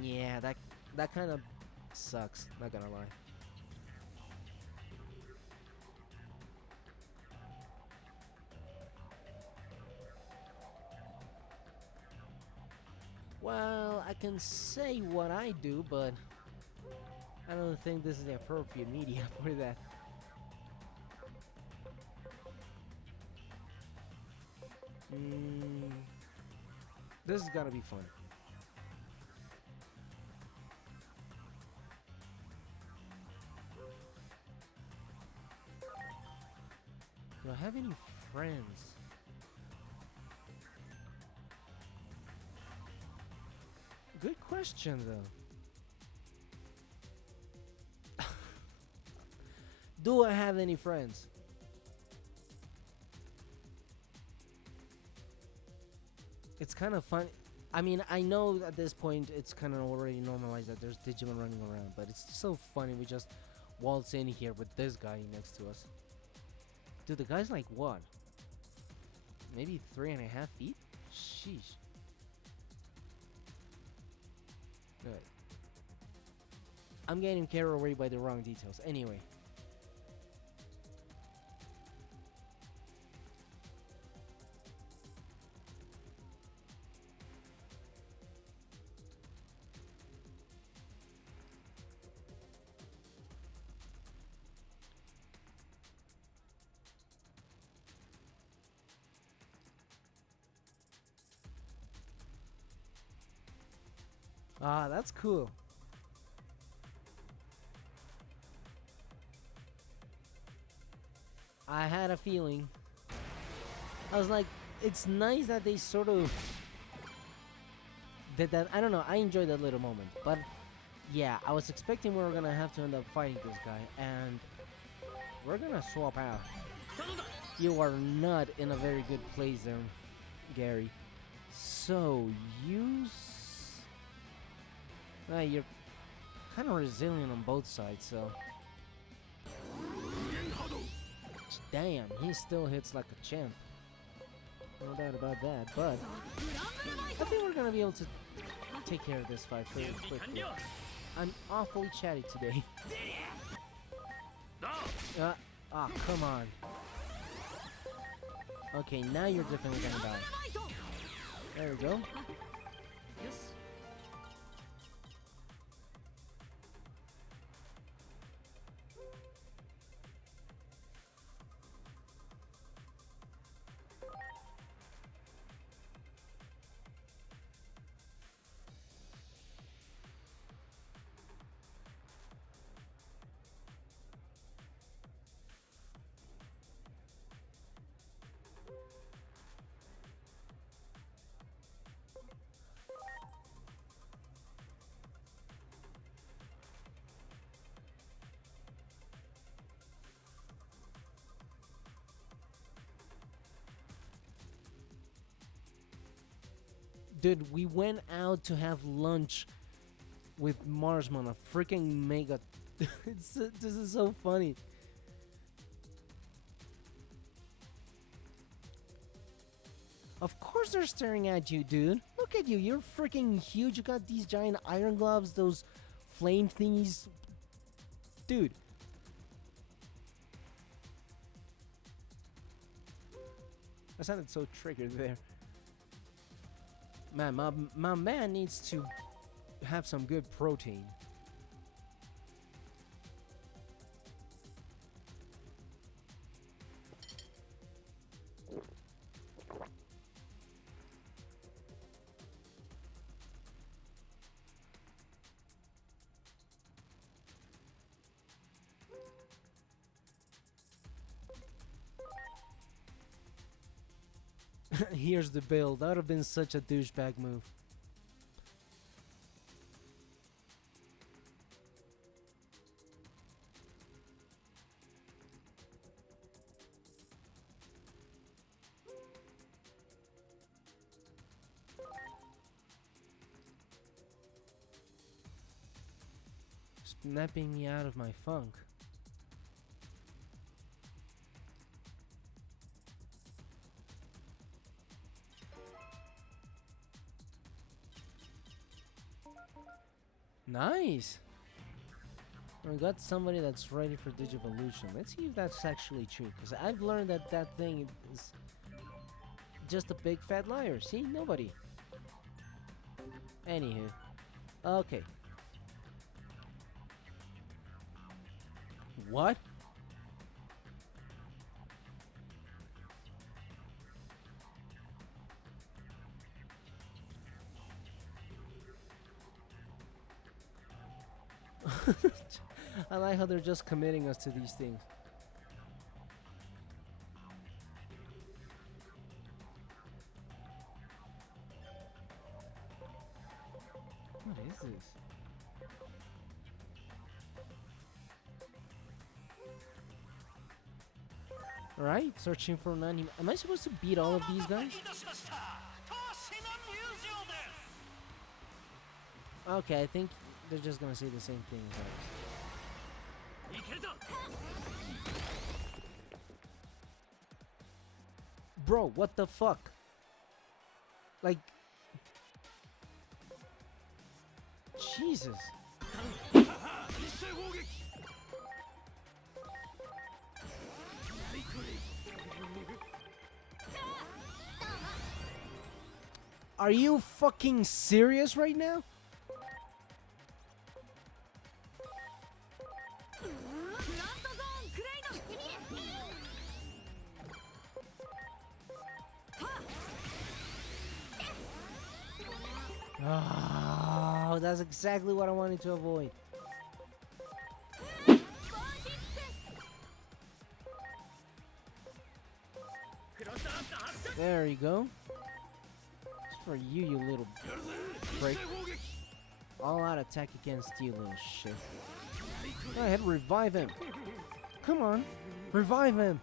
Yeah, that kind of sucks, not gonna lie. Well, I can say what I do, but I don't think this is the appropriate media for that. Mm, this is gonna be fun. Do I have any friends? Good question, though. Do I have any friends? It's kind of fun. I mean, I know at this point it's kind of already normalized that there's Digimon running around, but it's so funny we just waltz in here with this guy next to us. Dude, the guy's like what? Maybe 3.5 feet? Sheesh. Alright. I'm getting carried away by the wrong details. Anyway. Ah, that's cool. I had a feeling. I was like, it's nice that they sort of did that. I don't know. I enjoyed that little moment. But yeah, I was expecting we were going to have to end up fighting this guy. And we're going to swap out. You are not in a very good place there, Gary. So, you're kind of resilient on both sides, so... Damn, he still hits like a champ. No doubt about that, but... I think we're gonna be able to take care of this fight pretty quickly. I'm awfully chatty today. Come on. Okay, now you're definitely gonna die. There we go. Dude, we went out to have lunch with Marsman, a freaking mega... this is so funny. Of course they're staring at you, dude. Look at you, you're freaking huge. You got these giant iron gloves, those flame thingies. Dude. I sounded so triggered there. Man, my man needs to have some good protein. Here's the build. That would have been such a douchebag move. Snapping me out of my funk. Nice. We got somebody that's ready for Digivolution. Let's see if that's actually true, because I've learned that that thing is just a big fat liar. See, nobody. Anywho, okay. What? I like how they're just committing us to these things. What is this? Alright, searching for an anime. Am I supposed to beat all of these guys? Okay, I think they're just gonna say the same thing as ours. Bro, what the fuck? Like... Jesus. Are you fucking serious right now? Oh, that's exactly what I wanted to avoid. There you go. It's for you, you little break. All out attack against you, little shit. Go ahead, revive him. Come on, revive him.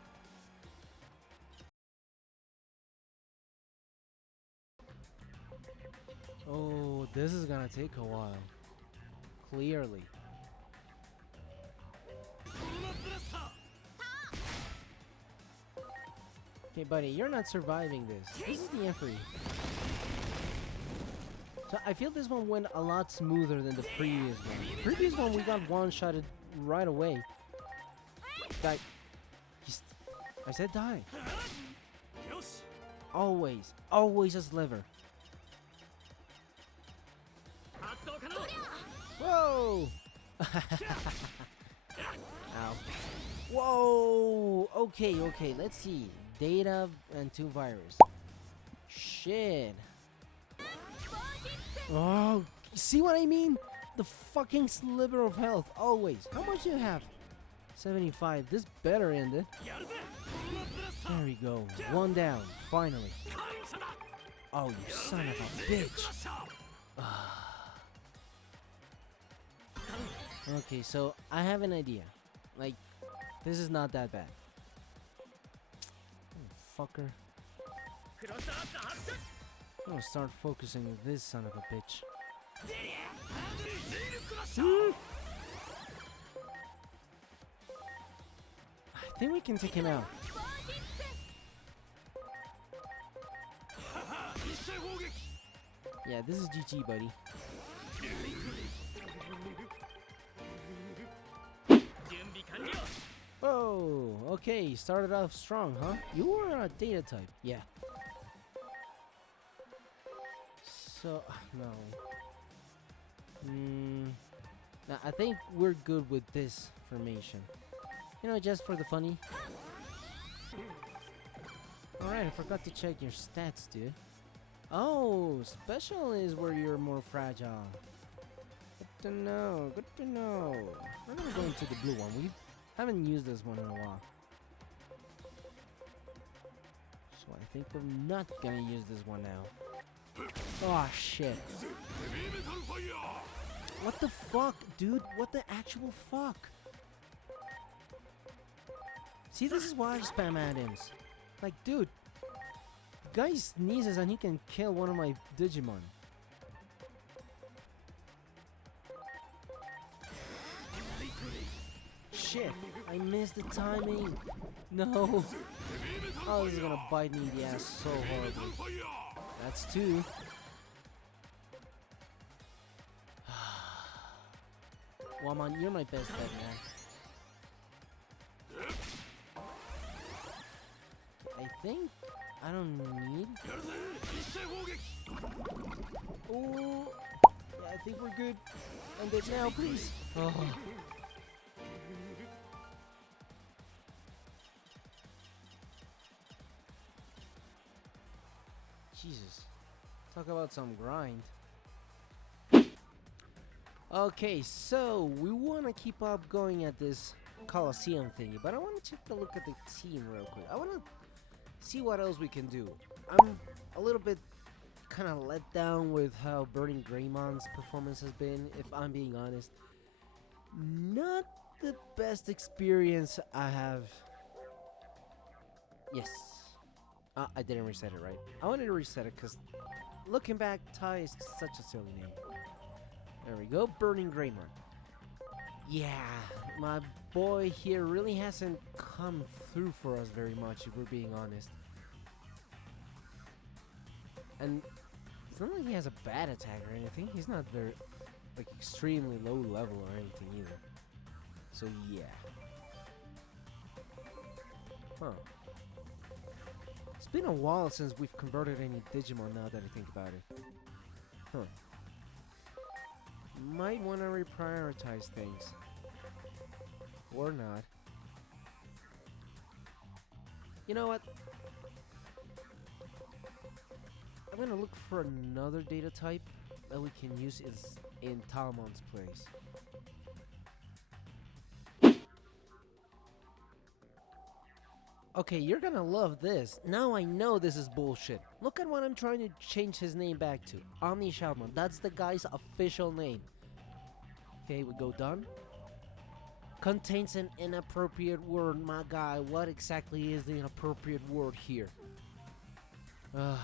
Oh, this is gonna take a while. Clearly. Okay, buddy, you're not surviving this. This is the Emperor. So I feel this one went a lot smoother than the previous one. The previous one we got one-shotted right away. Die. I said die. Always, always a sliver. Whoa! Ow. Whoa! Okay, okay, let's see. Data and 2 virus. Shit. Oh, see what I mean? The fucking sliver of health, always. How much do you have? 75. This better end it. There we go. 1 down, finally. Oh, you son of a bitch. Okay, so I have an idea. Like, this is not that bad. Oh, fucker. I'm gonna start focusing with this son of a bitch. I think we can take him out. Yeah, this is GG, buddy. Oh, okay, started off strong, huh? You were a data type, yeah. So, no. Nah, I think we're good with this formation. You know, just for the funny. Alright, I forgot to check your stats, dude. Oh, special is where you're more fragile. Good to know, good to know. We're gonna go into the blue one. We haven't used this one in a while. So I think we're not gonna use this one now. Oh shit. What the fuck, dude? What the actual fuck? See, this is why I spam items. Like, dude, guy sneezes and he can kill one of my Digimon. Shit, I missed the timing. No. Oh, this is gonna bite me in the ass so horribly. That's 2. Woman, you're my best bet, man. I think I don't need. Oh, yeah, I think we're good. End it now, please. Oh. Jesus. Talk about some grind. Okay, so we want to keep up going at this Coliseum thingy, but I want to take a look at the team real quick. I want to see what else we can do. I'm a little bit kind of let down with how Burning Greymon's performance has been, if I'm being honest. Not the best experience I have. Yes. I didn't reset it right. I wanted to reset it because looking back, Tai is such a silly name. There we go, Burning Greymon. Yeah, my boy here really hasn't come through for us very much, if we're being honest. And it's not like he has a bad attack or anything. He's not very, like, extremely low level or anything either. So yeah. Huh. It's been a while since we've converted any Digimon now that I think about it. Huh. Might want to reprioritize things. Or not. You know what? I'm gonna look for another data type that we can use in Talmon's place. Okay, you're gonna love this. Now I know this is bullshit. Look at what I'm trying to change his name back to. Omni Shoutmon. That's the guy's official name. Okay, we go done. Contains an inappropriate word, my guy. What exactly is the inappropriate word here? Will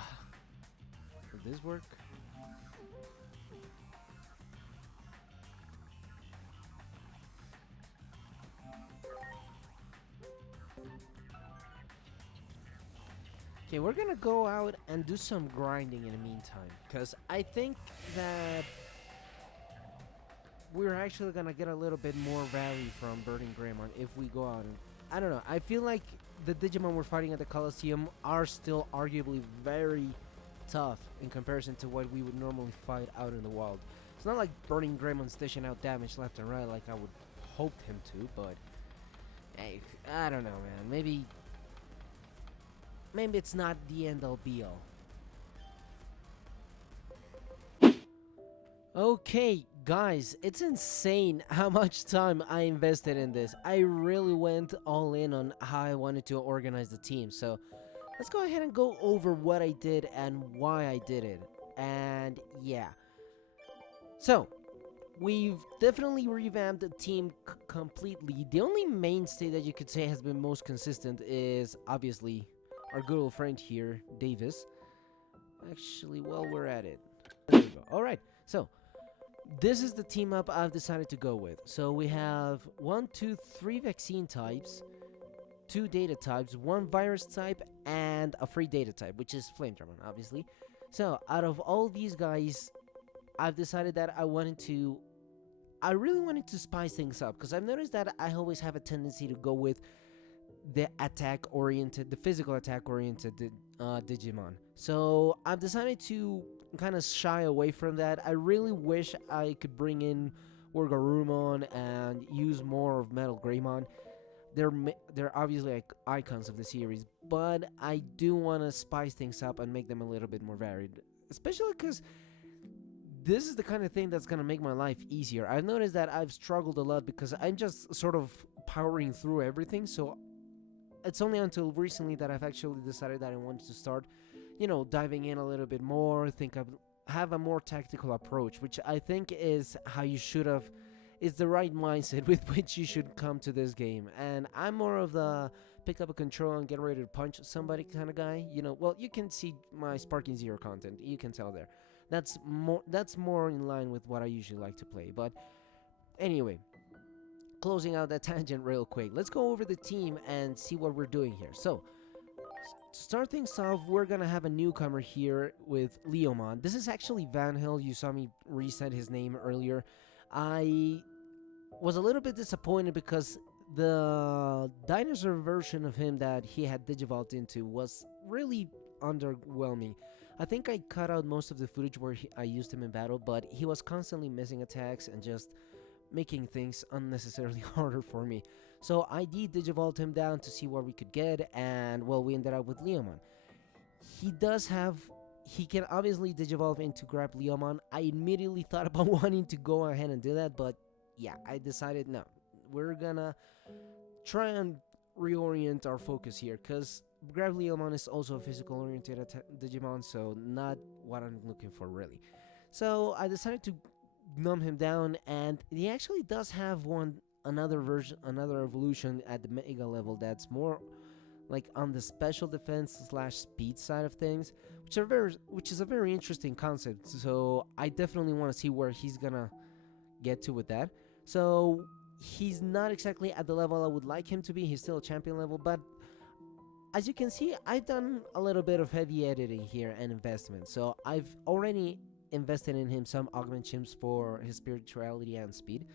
this work? Okay, we're gonna go out and do some grinding in the meantime, because I think that we're actually gonna get a little bit more value from Burning Greymon if we go out and... I don't know, I feel like the Digimon we're fighting at the Coliseum are still arguably very tough in comparison to what we would normally fight out in the wild. It's not like Burning Greymon's dishing out damage left and right like I would hope him to, but... hey, I don't know, man, maybe it's not the end-all be-all. Okay, guys, it's insane how much time I invested in this. I really went all in on how I wanted to organize the team. So let's go ahead and go over what I did and why I did it. And yeah. So we've definitely revamped the team completely. The only mainstay that you could say has been most consistent is obviously our good old friend here, Davis. Actually, while we're at it, there we go. Alright, so this is the team up I've decided to go with. So we have 1, 2, 3 vaccine types, 2 data types, 1 virus type, and a free data type, which is Flamethrower, obviously. So out of all these guys, I've decided that I really wanted to spice things up, because I've noticed that I always have a tendency to go with the physical attack oriented Digimon. So I've decided to kind of shy away from that. I really wish I could bring in Wargarumon and use more of Metal Greymon. They're obviously like icons of the series, but I do want to spice things up and make them a little bit more varied, especially because this is the kind of thing that's going to make my life easier. I've noticed that I've struggled a lot because I'm just sort of powering through everything, so it's only until recently that I've actually decided that I wanted to start, diving in a little bit more, have a more tactical approach, which I think is how you should have, is the right mindset with which you should come to this game. And I'm more of the pick up a control and get ready to punch somebody kind of guy. Well, you can see my Sparking Zero content. You can tell there. That's more in line with what I usually like to play. But anyway, closing out that tangent real quick, let's go over the team and see what we're doing here. So to start things off, we're gonna have a newcomer here with Leomon. This is actually Van Hill. You saw me reset his name earlier. I was a little bit disappointed because the dinosaur version of him that he had digivolved into was really underwhelming. I think I cut out most of the footage where I used him in battle, but he was constantly missing attacks and just making things unnecessarily harder for me. So I digivolved him down to see what we could get, and well, we ended up with Leomon. He does have. He can obviously digivolve into grab Leomon. I immediately thought about wanting to go ahead and do that, but yeah, I decided no. We're gonna try and reorient our focus here, because grab Leomon is also a physical oriented Digimon, so not what I'm looking for really. So I decided to numb him down, and he actually does have another evolution at the Mega level that's more like on the special defense slash speed side of things, which is a very interesting concept. So I definitely want to see where he's gonna get to with that. So he's not exactly at the level I would like him to be. He's still a champion level, but as you can see, I've done a little bit of heavy editing here and investment. So I've already invested in him some augment chimps for his spirituality and speed,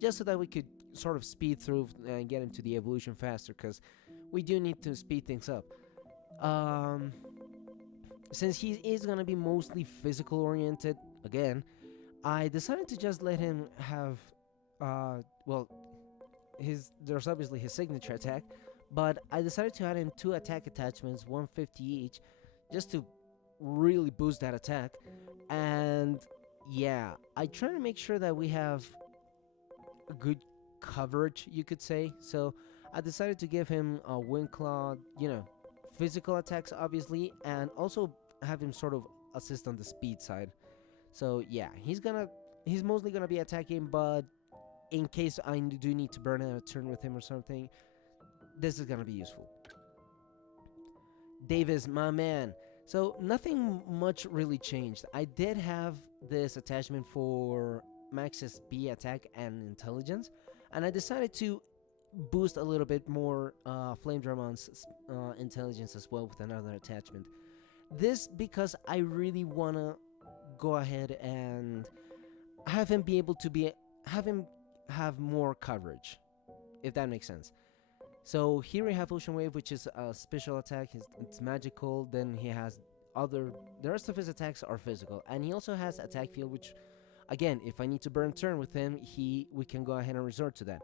just so that we could sort of speed through and get him to the evolution faster, because we do need to speed things up. Since he is going to be mostly physical oriented, again, I decided to just let him have, well, there's obviously his signature attack, but I decided to add him 2 attack attachments, 150 each, just to really boost that attack. And yeah, I try to make sure that we have a good coverage, you could say. So I decided to give him a Wind Claw, physical attacks obviously, and also have him sort of assist on the speed side. So yeah, he's mostly gonna be attacking, but in case I do need to burn out a turn with him or something, this is gonna be useful. Davis, my man. So nothing much really changed. I did have this attachment for max SP attack and intelligence, and I decided to boost a little bit more Flame Dramon's intelligence as well with another attachment. This because I really want to go ahead and have him be able to have more coverage, if that makes sense. So here we have Ocean Wave, which is a special attack. It's magical. Then he has the rest of his attacks are physical, and he also has attack field, which again, if I need to burn turn with him, we can go ahead and resort to that.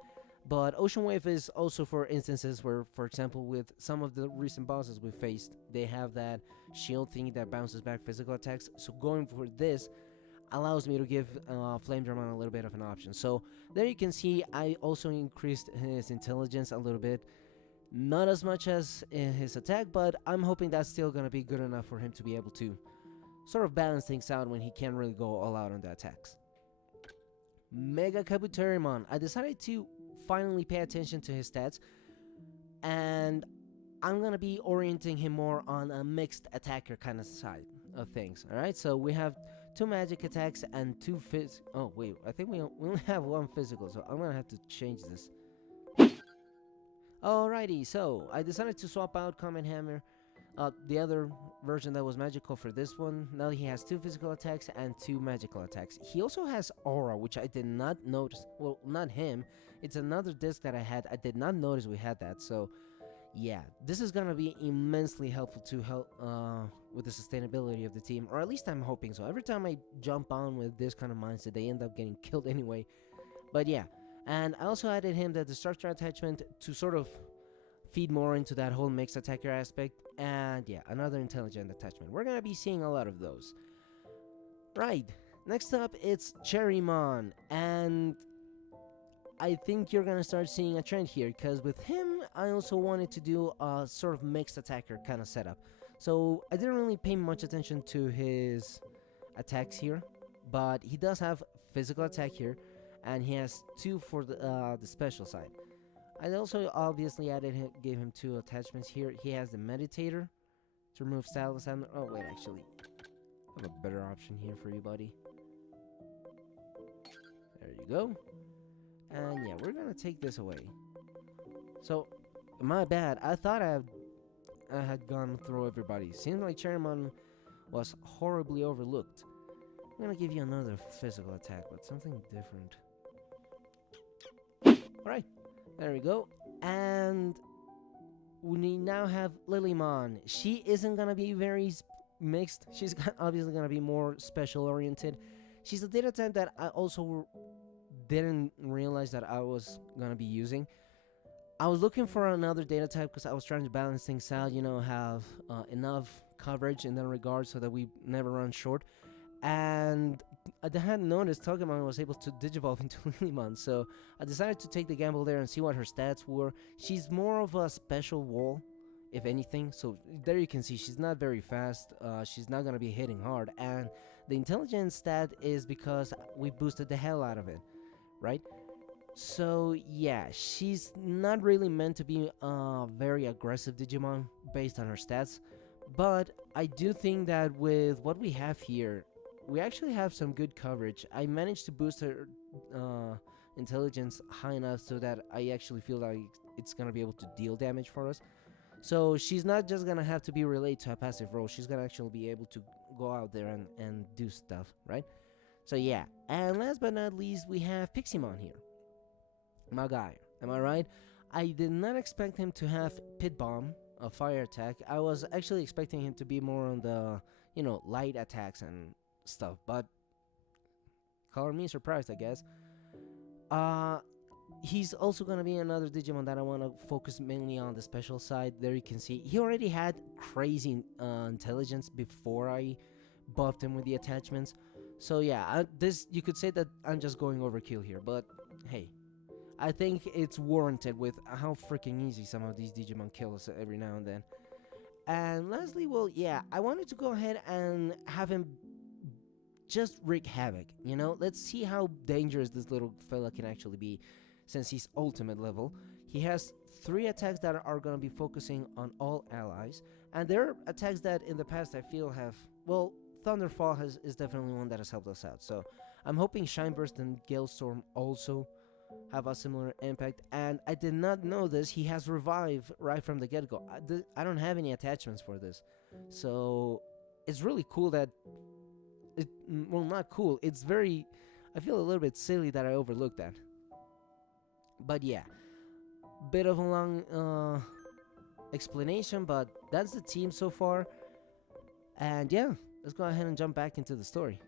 But Ocean Wave is also for instances where, for example, with some of the recent bosses we faced, they have that shield thing that bounces back physical attacks. So going for this allows me to give Flame Dramon a little bit of an option. So there you can see I also increased his intelligence a little bit. Not as much as in his attack, but I'm hoping that's still going to be good enough for him to be able to sort of balance things out when he can't really go all out on the attacks. Mega Kabuterimon. I decided to finally pay attention to his stats, and I'm gonna be orienting him more on a mixed attacker kind of side of things. Alright, so we have 2 magic attacks and 2 oh wait, I think we only have 1 physical, so I'm gonna have to change this. Alrighty, so I decided to swap out Common Hammer, the other version that was magical, for this one. Now he has 2 physical attacks and 2 magical attacks. He also has Aura, which I did not notice. Well, not him. It's another disc that I had. I did not notice we had that. So yeah, this is gonna be immensely helpful to help with the sustainability of the team, or at least I'm hoping so. Every time I jump on with this kind of mindset, they end up getting killed anyway. But yeah, and I also added him the Destructor attachment to sort of feed more into that whole mixed attacker aspect. And yeah, another intelligent attachment. We're gonna be seeing a lot of those. Right, next up it's Cherrymon, and I think you're gonna start seeing a trend here, because with him I also wanted to do a sort of mixed attacker kind of setup. So I didn't really pay much attention to his attacks here, but he does have physical attack here, and he has 2 for the special side. I also obviously gave him 2 attachments here. He has the Meditator to remove Stylus. Oh wait, actually, I have a better option here for you, buddy. There you go. And yeah, we're gonna take this away. So, my bad. I thought I had gone through everybody. Seems like Cherrymon was horribly overlooked. I'm gonna give you another physical attack, but something different. Alright, there we go. And we now have Lilymon. She isn't gonna be very mixed. She's obviously gonna be more special oriented. She's a data type that I also didn't realize that I was gonna be using. I was looking for another data type because I was trying to balance things out, have enough coverage in that regard so that we never run short. And I hadn't noticed Togemon was able to digivolve into Lilymon, so I decided to take the gamble there and see what her stats were. She's more of a special wall, if anything, so there you can see she's not very fast, she's not going to be hitting hard, and the intelligence stat is because we boosted the hell out of it, right? So yeah, she's not really meant to be a very aggressive Digimon based on her stats, but I do think that with what we have here, we actually have some good coverage. I managed to boost her intelligence high enough so that I actually feel like it's gonna be able to deal damage for us. So she's not just gonna have to be relayed to a passive role, she's gonna actually be able to go out there and do stuff, right? So yeah, and last but not least, we have Piximon here. My guy, am I right? I did not expect him to have Pit Bomb, a fire attack. I was actually expecting him to be more on the, light attacks and stuff, but color me surprised, I guess. He's also gonna be another Digimon that I want to focus mainly on the special side. There you can see he already had crazy intelligence before I buffed him with the attachments. So yeah, this you could say that I'm just going overkill here, but hey, I think it's warranted with how freaking easy some of these Digimon kill us every now and then. And lastly, well, yeah, I wanted to go ahead and have him just wreak havoc, Let's see how dangerous this little fella can actually be since he's ultimate level. He has 3 attacks that are going to be focusing on all allies, and there are attacks that in the past I feel have, well, Thunderfall is definitely one that has helped us out. So I'm hoping Shine Burst and Galestorm also have a similar impact. And I did not know this, he has Revive right from the get-go. I don't have any attachments for this, so it's really cool that well, not cool, it's very, I feel a little bit silly that I overlooked that. But yeah, bit of a long explanation, but that's the team so far. And yeah, let's go ahead and jump back into the story.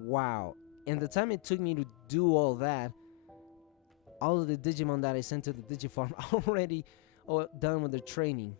Wow, in the time it took me to do all that, all of the Digimon that I sent to the Digifarm are already done with their training.